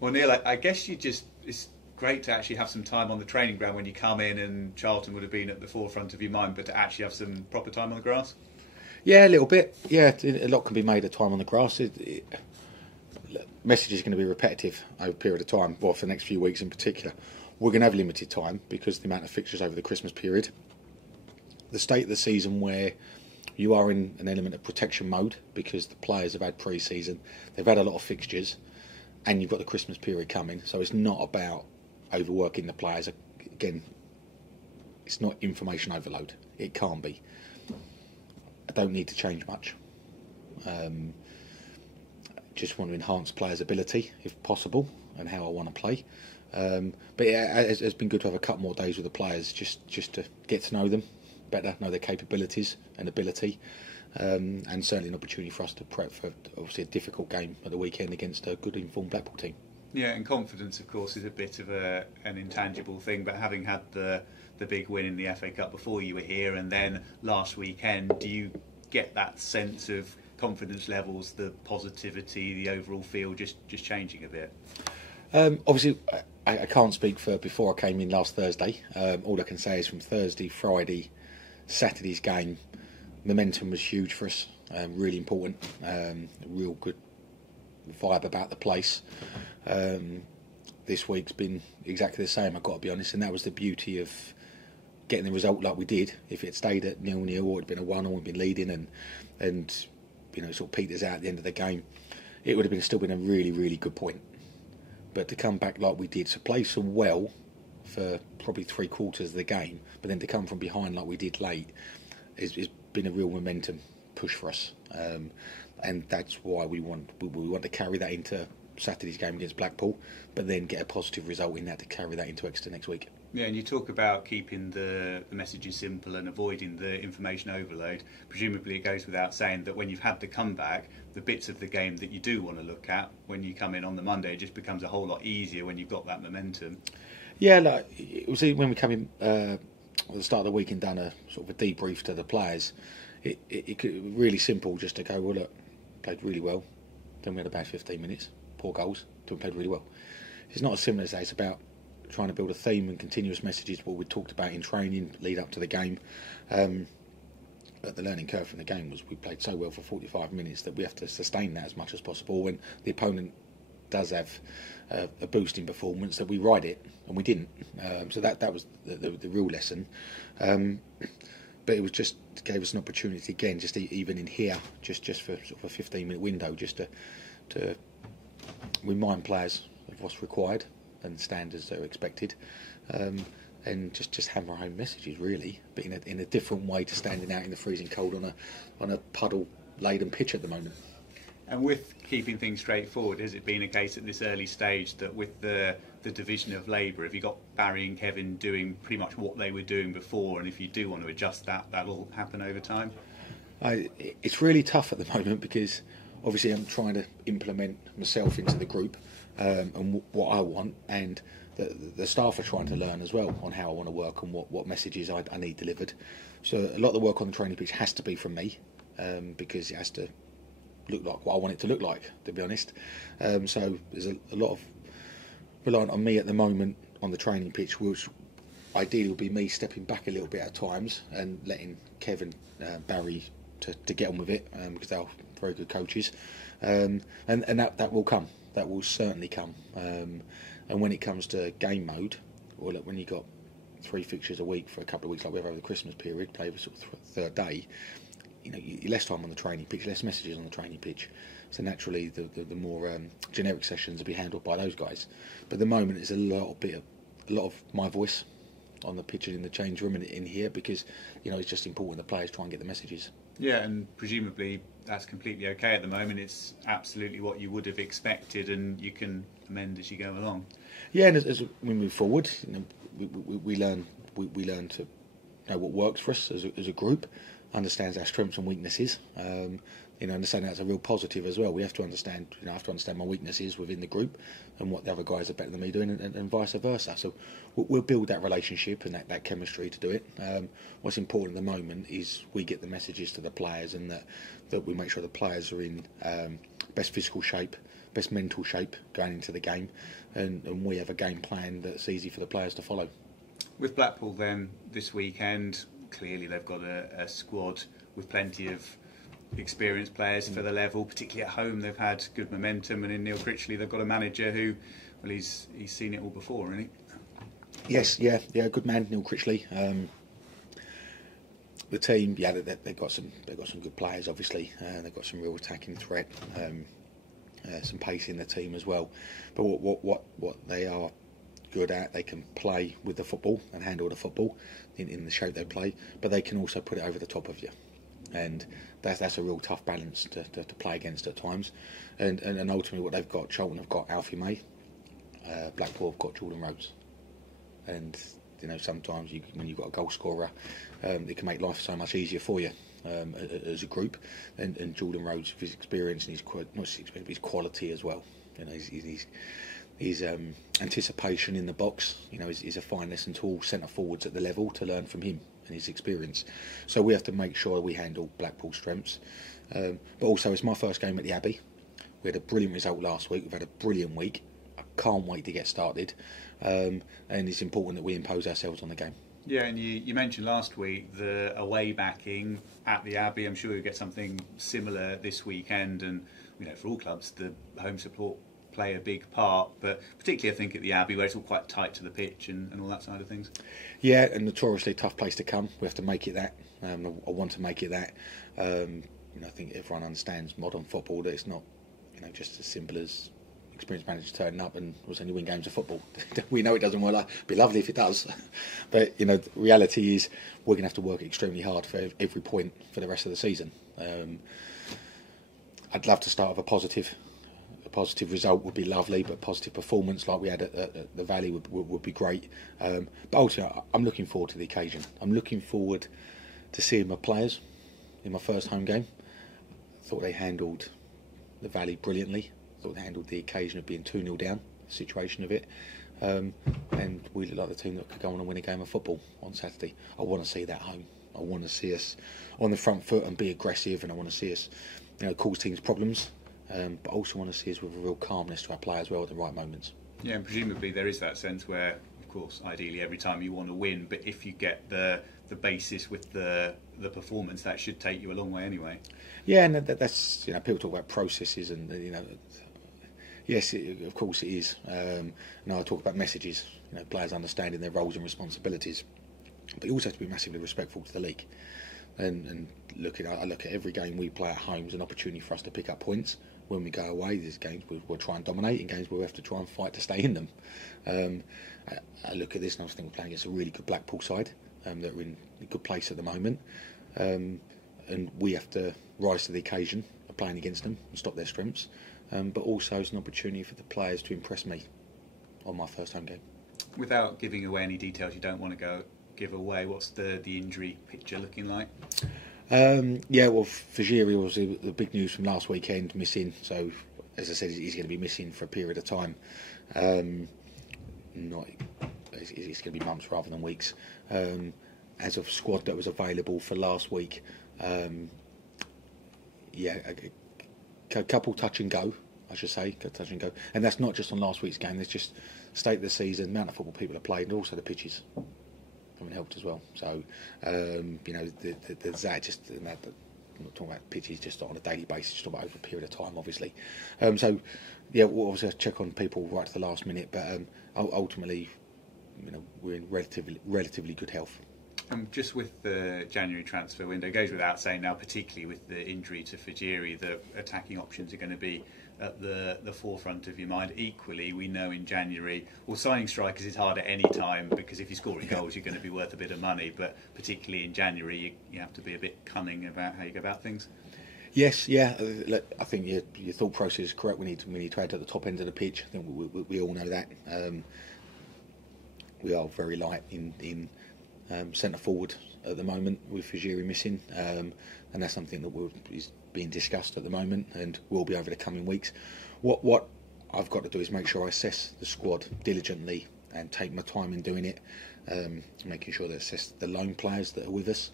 Well, Neil, I guess it's great to actually have some time on the training ground when you come in, and Charlton would have been at the forefront of your mind, but to actually have some proper time on the grass? Yeah, a little bit. Yeah, a lot can be made of time on the grass. Message is going to be repetitive over a period of time, well, for the next few weeks in particular. We're going to have limited time because of the amount of fixtures over the Christmas period. The state of the season where you are in an element of protection mode because the players have had pre-season, they've had a lot of fixtures, and you've got the Christmas period coming. So it's not about overworking the players. Again, it's not information overload. It can't be. I don't need to change much. Just want to enhance players' ability, if possible, and how I want to play. But yeah, it's been good to have a couple more days with the players, just to get to know them better, know their capabilities and ability, and certainly an opportunity for us to prep for obviously a difficult game at the weekend against a good informed Blackpool team. Yeah, and confidence, of course, is a bit of an intangible thing, but having had the big win in the FA Cup before you were here, and then last weekend, do you get that sense of confidence levels, the positivity, the overall feel just changing a bit? Obviously, I can't speak for before I came in last Thursday. All I can say is from Thursday, Friday, Saturday's game, momentum was huge for us, really important, real good vibe about the place. This week's been exactly the same, I've got to be honest, and that was the beauty of getting the result like we did. If it stayed at 0-0 or it'd been a 1-1, we'd been leading and you know, sort of peters out at the end of the game, it would have still been a really, really good point. But to come back like we did, to play so well for probably 3/4 of the game, but then to come from behind like we did late, has been a real momentum push for us, and that's why we want to carry that into Saturday's game against Blackpool, but then get a positive result in that to carry that into Exeter next week. Yeah, and you talk about keeping the messages simple and avoiding the information overload. Presumably it goes without saying that when you've had the comeback, the bits of the game that you do want to look at, when you come in on the Monday, it just becomes a whole lot easier when you've got that momentum. Yeah, like, it was when we came in at the start of the week and done a sort of a debrief to the players. It could really simple just to go, well, look, played really well. Then we had about 15 minutes, poor goals, then we played really well. It's not as simple as that. It's about trying to build a theme and continuous messages, what we talked about in training, lead up to the game. But the learning curve from the game was we played so well for 45 minutes that we have to sustain that as much as possible. When the opponent does have a boost in performance, that we ride it, and we didn't. So that was the real lesson. But it was just gave us an opportunity again, just even in here, just for sort of a 15-minute window, just to remind players of what's required and standards that are expected, and just hammer home messages really, but in a different way to standing out in the freezing cold on a puddle-laden pitch at the moment. And with keeping things straightforward, has it been a case at this early stage that with the division of labour, have you got Barry and Kevin doing pretty much what they were doing before, and if you do want to adjust that, that'll happen over time? It's really tough at the moment because obviously I'm trying to implement myself into the group, and what I want, and the staff are trying to learn as well on how I want to work and what messages I need delivered. So a lot of the work on the training pitch has to be from me, because it has to look like what I want it to look like, to be honest. So there's a lot of reliant on me at the moment on the training pitch, which ideally would be me stepping back a little bit at times and letting Kevin, Barry to get on with it, because they're very good coaches, and that will come. That will certainly come. And when it comes to game mode, well, look, when you got 3 fixtures a week for a couple of weeks like we have over the Christmas period, play every sort of third day, you know, less time on the training pitch, less messages on the training pitch. So naturally, the more generic sessions will be handled by those guys. But at the moment, it's a lot of my voice on the pitch and in the change room and in here, because you know it's just important the players try and get the messages. Yeah, and presumably that's completely okay at the moment. It's absolutely what you would have expected, and you can amend as you go along. Yeah, and as we move forward, you know, we learn to know what works for us as a group, understands our strengths and weaknesses. You know, understand that's a real positive as well. We have to understand, you know, I have to understand my weaknesses within the group and what the other guys are better than me doing, and vice versa. So we'll build that relationship and that chemistry to do it. What's important at the moment is we get the messages to the players, and that we make sure the players are in best physical shape, best mental shape going into the game, and we have a game plan that's easy for the players to follow. With Blackpool then this weekend, clearly they've got a squad with plenty of experienced players for the level. Particularly at home, they've had good momentum, and in Neil Critchley, they've got a manager who, well, he's seen it all before, hasn't he? Yes, yeah, good man, Neil Critchley. The team, yeah, they've got some good players. Obviously, they've got some real attacking threat, some pace in the team as well. But what they are good at, they can play with the football and handle the football in the shape they play. But they can also put it over the top of you, and that's a real tough balance to play against at times. And ultimately, what they've got, Charlton have got Alfie May, Blackpool have got Jordan Rhodes, and sometimes when you've got a goal scorer, it can make life so much easier for you as a group. And Jordan Rhodes, with his experience and his quality as well, his anticipation in the box, is a fine lesson to all centre forwards at the level to learn from him and his experience. So we have to make sure we handle Blackpool's strengths. But also, it's my first game at the Abbey. We had a brilliant result last week. We've had a brilliant week. I can't wait to get started. And it's important that we impose ourselves on the game. Yeah, and you mentioned last week the away backing at the Abbey. I'm sure you'll get something similar this weekend. And for all clubs, the home support play a big part, but particularly I think at the Abbey, where it's all quite tight to the pitch and all that side of things. Yeah, a notoriously tough place to come. We have to make it that. I want to make it that. I think everyone understands modern football, that it's not just as simple as experienced managers turning up and we'll only win games of football. We know it doesn't work. It'd be lovely if it does, but the reality is we're going to have to work extremely hard for every point for the rest of the season. I'd love to start with a positive result would be lovely, but positive performance like we had at the Valley would be great. But ultimately, I'm looking forward to the occasion. I'm looking forward to seeing my players in my first home game. I thought they handled the Valley brilliantly. I thought they handled the occasion of being 2-0 down, the situation of it. And we look like the team that could go on and win a game of football on Saturday. I want to see that home. I want to see us on the front foot and be aggressive, and I want to see us cause teams problems. But also want to see us with a real calmness to our play as well at the right moments. Yeah, and presumably there is that sense where, of course, ideally every time you want to win, but if you get the basis with the performance, that should take you a long way anyway. Yeah, and that's people talk about processes, and yes, of course it is. Now I talk about messages, players understanding their roles and responsibilities, but you also have to be massively respectful to the league. And I look at every game we play at home as an opportunity for us to pick up points. When we go away, these games we'll try and dominate. In games where we have to try and fight to stay in them. I look at this and I think we're playing against a really good Blackpool side that are in a good place at the moment, and we have to rise to the occasion of playing against them and stop their strengths. But also it's an opportunity for the players to impress me on my first home game. Without giving away any details you don't want to give away, what's the injury picture looking like? Fajiri was the big news from last weekend, missing. So, as I said, he's going to be missing for a period of time. It's going to be months rather than weeks. As of squad that was available for last week, a couple touch and go, I should say, touch and go. And that's not just on last week's game. There's just state of the season, amount of football people have played, and also the pitches haven't helped as well. So, there's that. Just I'm not talking about pitches just on a daily basis, just talking about over a period of time, obviously. We'll obviously check on people right to the last minute, but ultimately, we're in relatively good health. Just with the January transfer window, it goes without saying now, particularly with the injury to Fajiri, the attacking options are going to be at the forefront of your mind. Equally, we know in January, signing strikers is hard at any time because if you're scoring goals, you're going to be worth a bit of money. But particularly in January, you have to be a bit cunning about how you go about things. Yes, yeah. I think your thought process is correct. We need to add at the top end of the pitch. I think we all know that. We are very light in centre forward at the moment with Fajiri missing, and that's something that is being discussed at the moment and will be over the coming weeks. What I've got to do is make sure I assess the squad diligently and take my time in doing it, making sure that I assess the loan players that are with us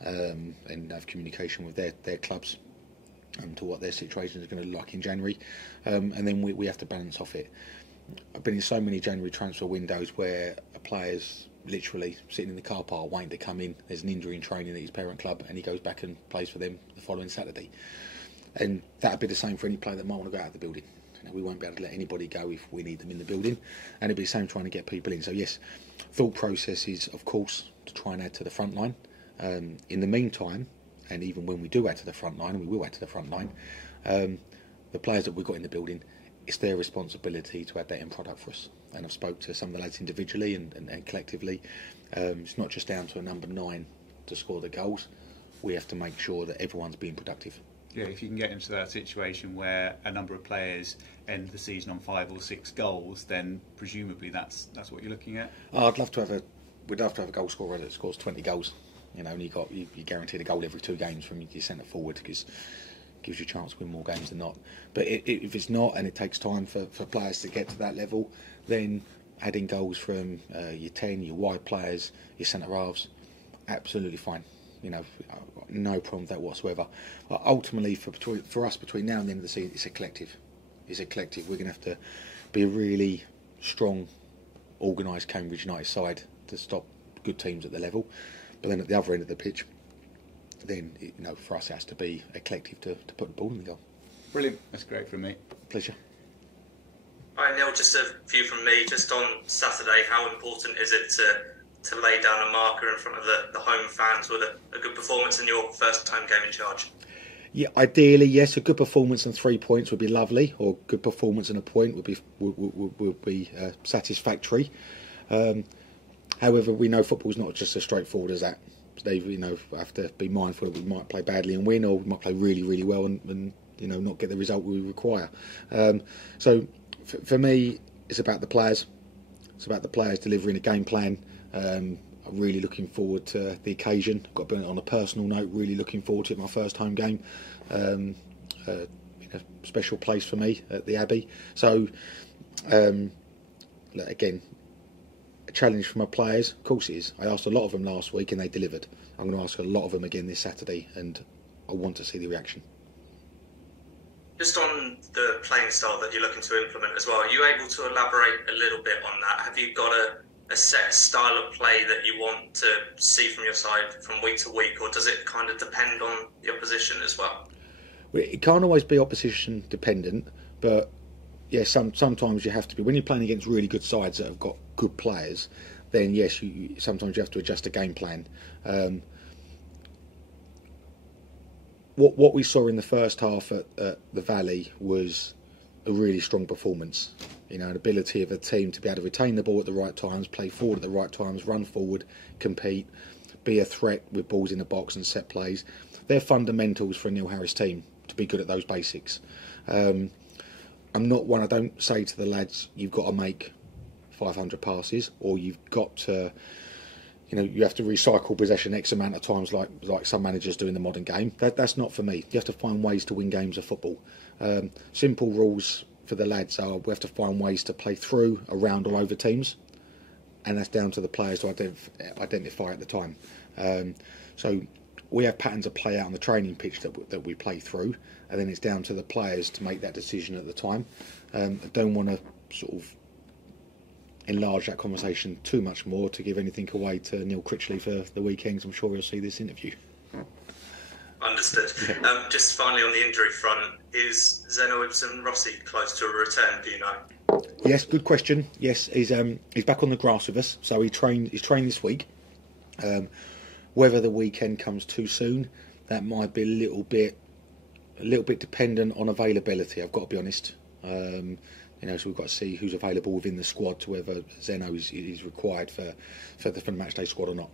and have communication with their clubs, to what their situation is going to look like in January, and then we have to balance off it. I've been in so many January transfer windows where a player's literally sitting in the car park waiting to come in. There's an injury in training at his parent club, and he goes back and plays for them the following Saturday. And that would be the same for any player that might want to go out of the building. We won't be able to let anybody go if we need them in the building, and it'd be the same trying to get people in. So yes, thought process is, of course, to try and add to the front line. In the meantime, and even when we do add to the front line, and we will add to the front line, the players that we've got in the building, it's their responsibility to add that end product for us. And I've spoke to some of the lads individually and collectively. It's not just down to a number 9 to score the goals. We have to make sure that everyone's being productive. Yeah, if you can get into that situation where a number of players end the season on 5 or 6 goals, then presumably that's what you're looking at. We'd love to have a goal scorer that scores 20 goals. And you guaranteed a goal every 2 games from your centre forward, because it gives you a chance to win more games than not. But if it's not, and it takes time for players to get to that level, then adding goals from your 10, your wide players, your centre halves, absolutely fine. No problem with that whatsoever. Ultimately, for us, between now and the end of the season, it's a collective. We're going to have to be a really strong, organised Cambridge United side to stop good teams at the level. But then at the other end of the pitch, then for us it has to be a collective to put the ball in the goal. Brilliant. That's great from me. Pleasure. Hi Neil, just a few from me. Just on Saturday, how important is it to lay down a marker in front of the home fans with a good performance in your first home game in charge? Yeah, ideally, yes. A good performance and 3 points would be lovely, or good performance and a point would be satisfactory. However, we know football's not just as straightforward as that. They have to be mindful that we might play badly and win, or we might play really, really well and not get the result we require. So for me, it's about the players. It's about the players delivering a game plan. I'm really looking forward to the occasion. Got to be on a personal note, really looking forward to it. My first home game, in a special place for me at the Abbey. So again, a challenge for my players. Of course it is. I asked a lot of them last week and they delivered. I'm going to ask a lot of them again this Saturday, and I want to see the reaction. Just on the playing style that you're looking to implement as well, are you able to elaborate a little bit on that? Have you got a set style of play that you want to see from your side from week to week, or does it kind of depend on the opposition as well? It can't always be opposition dependent, but yeah, sometimes you have to be. When you're playing against really good sides that have got good players, then yes, sometimes you have to adjust a game plan. What we saw in the first half at the Valley was a really strong performance. An ability of a team to be able to retain the ball at the right times, play forward at the right times, run forward, compete, be a threat with balls in the box and set plays. They're fundamentals for a Neil Harris team to be good at those basics. I don't say to the lads, you've got to make 500 passes, or you've got to, you have to recycle possession X amount of times like some managers do in the modern game. That's not for me. You have to find ways to win games of football. Simple rules for the lads are we have to find ways to play through, around or over teams, and that's down to the players to identify at the time. So we have patterns of play out on the training pitch that we play through, and then it's down to the players to make that decision at the time. I don't want to sort of enlarge that conversation too much more to give anything away to Neil Critchley for the weekends. I'm sure he'll see this interview. Understood. Yeah. Just finally on the injury front, is Zeno Ibsen Rossi close to a return, do you know? Yes, good question. Yes, he's back on the grass with us, so he's trained this week. Whether the weekend comes too soon, that might be a little bit dependent on availability, I've got to be honest. So we've got to see who's available within the squad to whether Zeno is required for the match day squad or not.